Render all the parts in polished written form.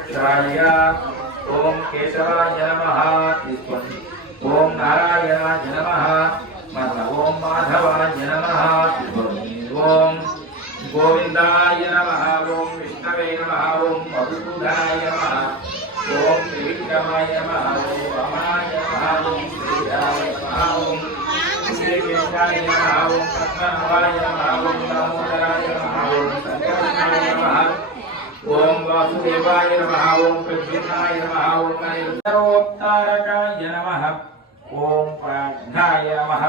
वृक्षाय ओम केशवाय नमः ओम नारायणाय नमः ओम माधवाय नमः ओम गोविंदाय नमः ओम विष्णवे नमः ओम मधुसूदनाय नमः ओम त्रिविक्रमाय नमः ओम वामनाय नमः ओम श्रीराय नमः ओम श्रीकेशाय नमः ओम पद्मनाभाय नमः ओम दामोदराय नमः ओम संकर्षणाय नमः ओम वासुदेवाय नमः ओम प्रद्युम्नाय नमः ओम अनिरुद्धरोत्तारकाय नमः ओम प्राज्ञाय नमः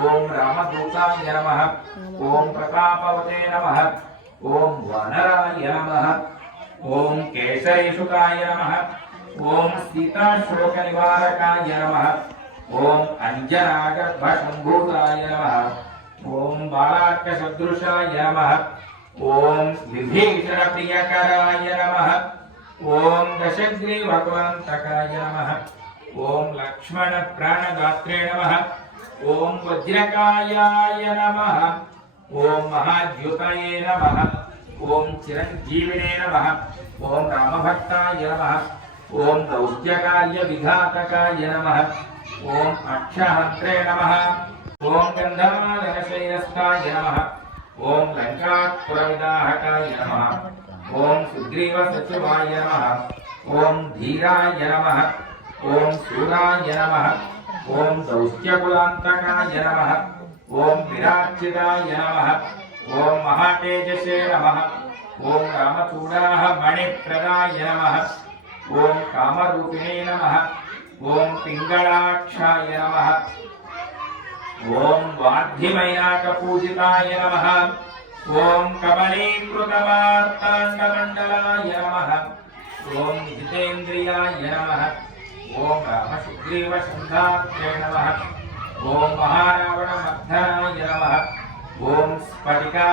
ओम रामदूताय नमः ओम प्रतापवते नमः ओम वानराय नमः ओम केसरेशुकाय नमः ओम सीताशोकनिवारकाय नमः ओम अंजनागर्भसम्भूताय नमः ओम बालार्कसदृशाय नमः ओम विभीषणप्रियकराय नमः ओम दशग्रीवकुलान्तकाय नमः ओम लक्ष्मणप्राणगात्रे नमः ओम वज्रकायाय नमः ओम महाद्युतये नमः ओम चिरंजीविने नमः ओम रामभक्ताय नमः ओम दौत्यकार्यविघातकाय नमः ओम अक्षहन्त्रे नमः ओम गन्धमादनशैलस्थाय नमः ओम लङ्कापुरविदाहकाय नमः ओम सुग्रीवसचिवाय नमः ओम धीराय नमः ओम शूराय नमः ओम दौत्यकुलान्तकाय नमः ओम विराजिताय नमः ओम महातेजसे नमः ओम रामचूडाः मणिप्रदाय नमः ओम कामरूपिणे नमः ओम पिंगलाक्षाय नमः ओम वाद्धिमैनाकपूजिताय नमः ओम कमलीकृतमार्ताण्डमण्डलाय नमः ओम जितेन्द्रियाय नमः ओम रामसुग्रीवसन्धात्रे नमः ओम महारावणमर्दनाय नमः ओम स्फटिका